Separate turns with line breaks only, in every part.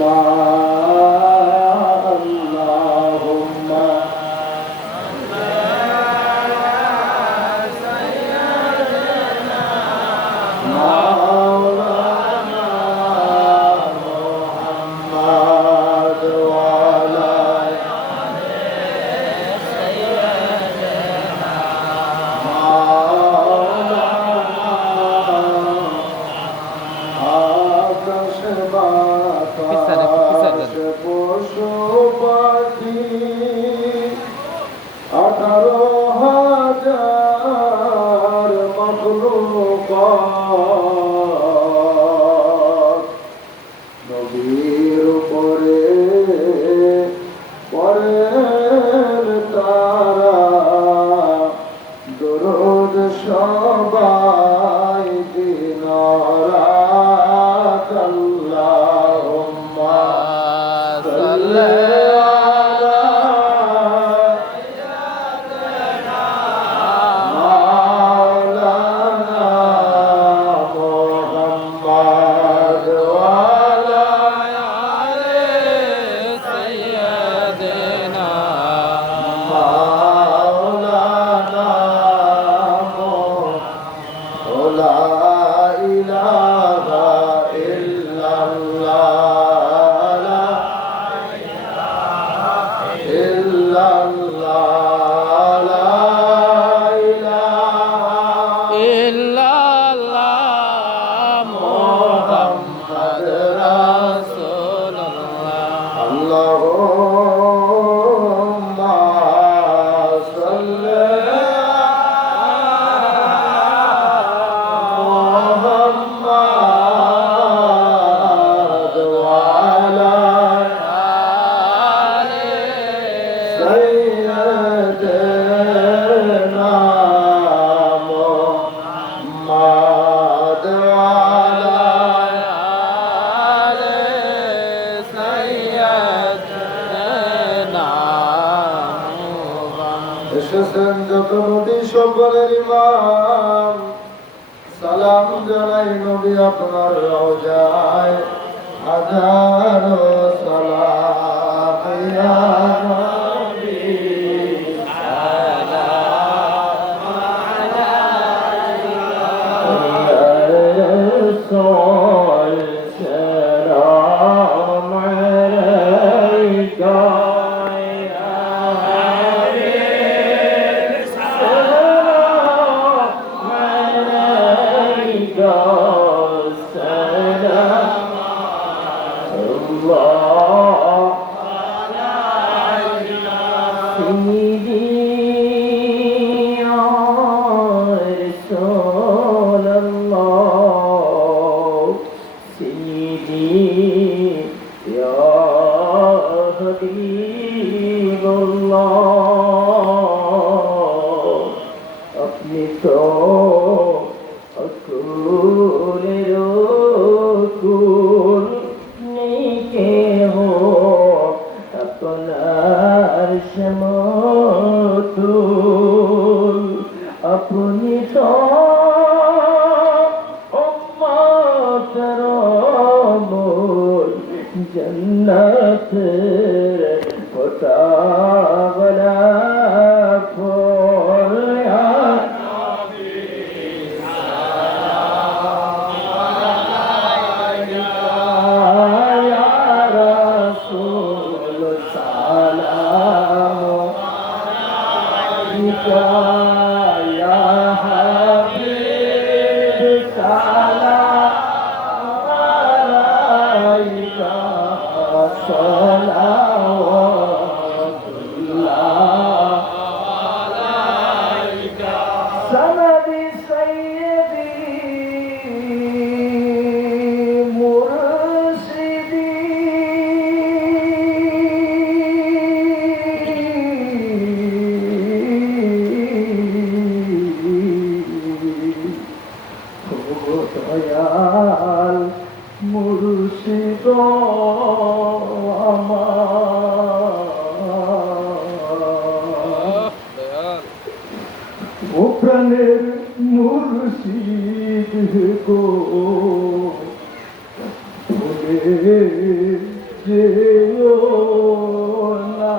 Allah. নবী সকলের ইমাম। সালাম জানাই নবী আপনার রওজায়। হাজারো সালাম। رسول الله سيدي يا حبيب الله আপনি তো অকুলের কুল নেই কেহ আপনার সমতুল আপনি তো জন্নতের খুশি গো ও প্রাণের মুর্শিদ গো। ভুলে যেও না।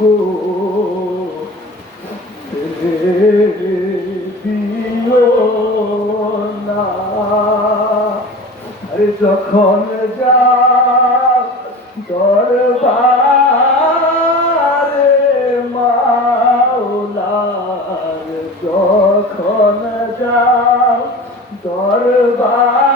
গো। যখন যা দরবারে মাওলার যখন যা
দরবারে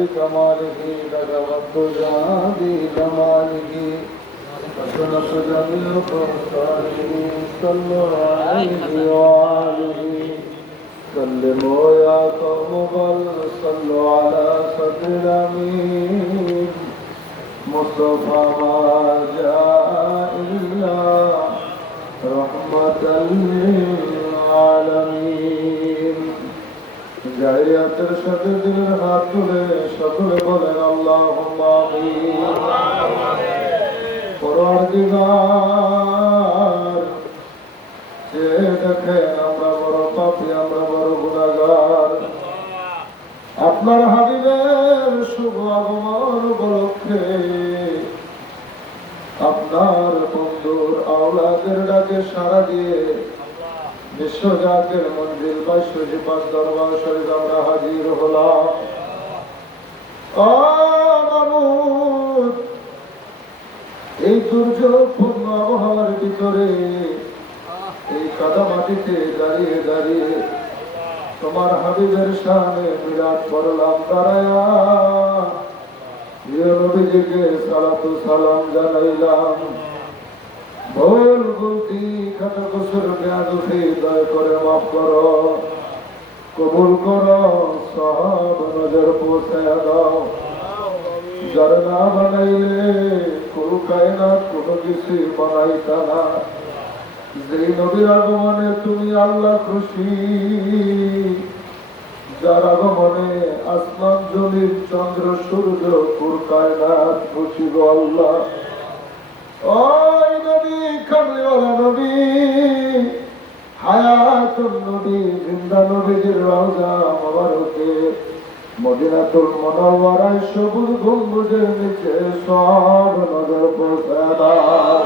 بكماله لجبت جمادي جماله حسنت جميع فرسانه صلوا عليه وآله سلموا يا قوم بل صلوا على صدر الأمين مصطفى ما جاء إلا رحمة للعالمين জাহিরিয়াতের সাথে দিলের হাত তুলে সকলে বলেন আল্লাহ আপনার হাবিবের শুভ আগমন উপলক্ষে আপনার বন্ধুর আওলাদের ডাকে সারা দিয়ে বিশ্বজাতের মন্দির বাইশ্বরী পাঁচ দরবার শরীর আমরা হাজির হলাম। ও এই দুর্যোগপূর্ণ আবহাওয়ার ভিতরে এই কাদা মাটিতে দাঁড়িয়ে দাঁড়িয়ে তোমার হাবিবের সামনে বিরাট পড়লাম দাঁড়ায়া। সালাম জানাইলাম। দয় করে মাফ কবুল করো, সব নজর পৌঁছায় দাও। যার না বানাইলে কোন কায়নাত, কোনো কিছু বানাইতা না। যেই নবীর আগমনে তুমি আল্লাহ খুশি। যার আগমনে আসমান জমির চন্দ্র, সূর্য কুর কায়নাত খুশি গো আল্লাহ। ওই নবী, কামলিওয়ালা নবী, হায়াতুন নবী, জিন্দা নবীজির রওজা মোবারকে। মদিনাতুল মুনাওয়ারায় সবুজ গম্বুজের নিচে সব নজর পৌঁছায় দাও।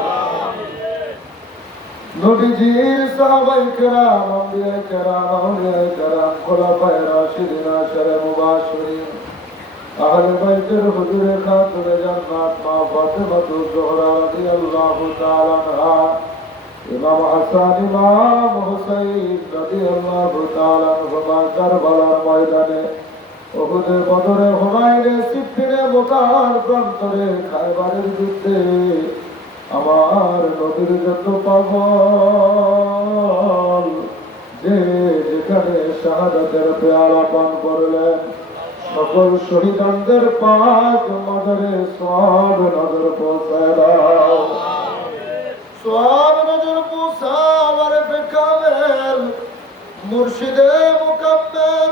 নবীজির সাহাবাই কেরাম, আম্বিয়া কেরাম, আউলিয়া কেরাম, খোলাফায়ে রাশিদিন, আশারে মুবাশশিরিন, আহলে বাইতের হুজুরে খাতুনে জান্নাত, মা ফাতেমাতু জোহরা রাদিয়াল্লাহু তাআলা আনহা, ইমাম হাসান, ইমাম হুসাইন কারবালার ময়দানে ওহুদে বদরে হুনাইনে সিফিনে মোতার প্রান্তরে খায়বারের যুদ্ধে আমার নদীর যত পাগল, যে যেখানে শাহাদাতের পেয়ারা পান করলেন, সকল শহীদানদের পাক মাদারে সব নজর নজর মুর্শিদে মুকাম্মেল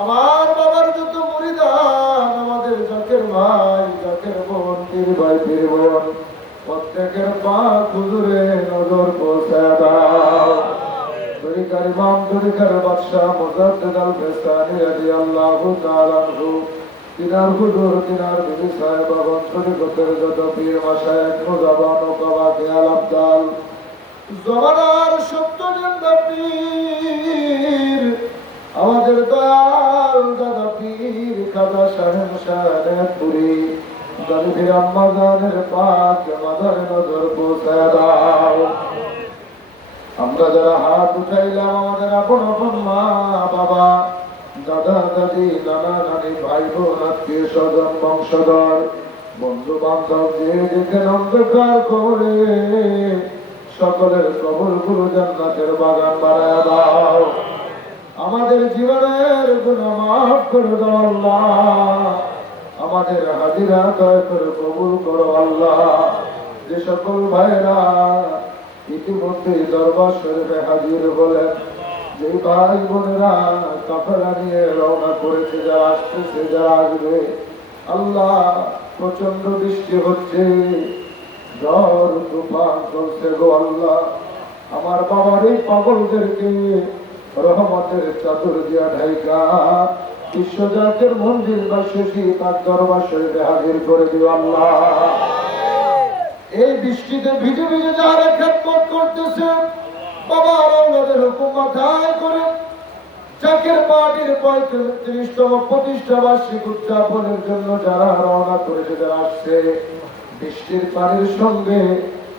আমার বাবার যত মুরিদান আমাদের জাকের ভাই জাকের বোন, পীর ভাই, পীর বোন, প্রত্যেকের পা হুজুরে নজর তরিকার ইমাম বাদশাহ, মুজাদ্দিদ আল ফেসানি রাদিয়াল্লাহু তাআলা আনহু, তিনার হুজুর বিবি যত পীর মাশায়েখ মুজাবান ও আল আবদাল জমানার সত্য পীর আমাদের দয়াল দাদা পীর খাজা শাহেন শাহেপুরি নবীর আম্মা জানের পাক, মাদার নজর আমরা যারা হাত উঠাইলাম, আমাদের আপন আপন মা, বাবা, দাদা, দাদি, নানা নানি, ভাই বোন, আত্মীয় স্বজন, বংশধর, বন্ধু বান্ধব, যে যেখানে অন্ধকার করে সকলের কবর গুরু জান্নাতের বাগান বাড়ায় দাও। আমাদের জীবনের গুণ মাফ করে দাও আল্লাহ। আমাদের হাজিরা দয়া করে কবুল করো আল্লাহ। যে সকল ভাইরা ইতিমধ্যে দরবার শরীফে হাজির হলেন, যে ভাই বোনেরা কাফেলা নিয়ে রওনা করেছে যারা আসতেছে যারা আসবে। আল্লাহ প্রচণ্ড বৃষ্টি হচ্ছে, ঝড়, তুফান চলছে গো আল্লাহ। আমার বাবার এই পাগলদেরকে রহমতের চাদর দিয়া ঢাইকা, বিশ্বজাতের মন্দির বা তার হাজির করে আল্লাহ। এই বৃষ্টিতে ভিজে ভিজে যারা করতেছে, বাবা আমাদের হুকুম করে চাকের পার্টির পঁয়ত্রিশতম প্রতিষ্ঠা বার্ষিক উদযাপনের জন্য যারা রওনা করেছে, যারা আসছে, বৃষ্টির পানির সঙ্গে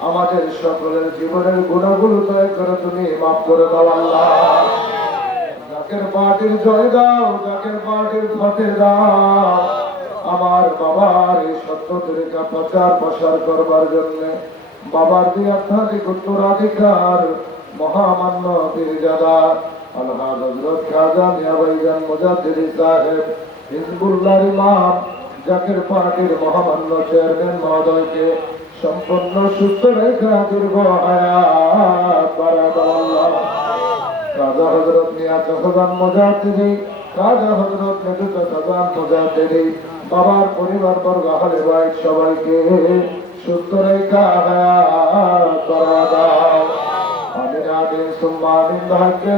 আমাদের সকলের জীবনের গুণাগুলো দয়া করে তুমি মাফ করে দাও আল্লাহ। জাকের পার্টির জয় দাও জাকের পার্টির ফতে দাও। আমার বাবার এই সত্য তরিকা প্রচার প্রসার করবার জন্য বাবার দুই আধ্যাত্মিক উত্তরাধিকার মহামান্য পীরজাদা আলহাজ হজরত খাজা মিয়াবাইজান সাহেব, হিজবুল্লাহ ইমাম পার্টির মহামান্য চেয়ারম্যান মহোদয়কে সম্পূর্ণ সুস্থ রেখা, দীর্ঘ হায়াত বাড়ায় আল্লাহ রাজা হজরত মিয়া চাষাদান মজাতেরি রাজা হজরত মেজু চাষাদান মজাতেরি বাবার পরিবার বর্গ আহলে বাইত সবাইকে সুস্থ রেখা করা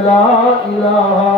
লা ইলাহা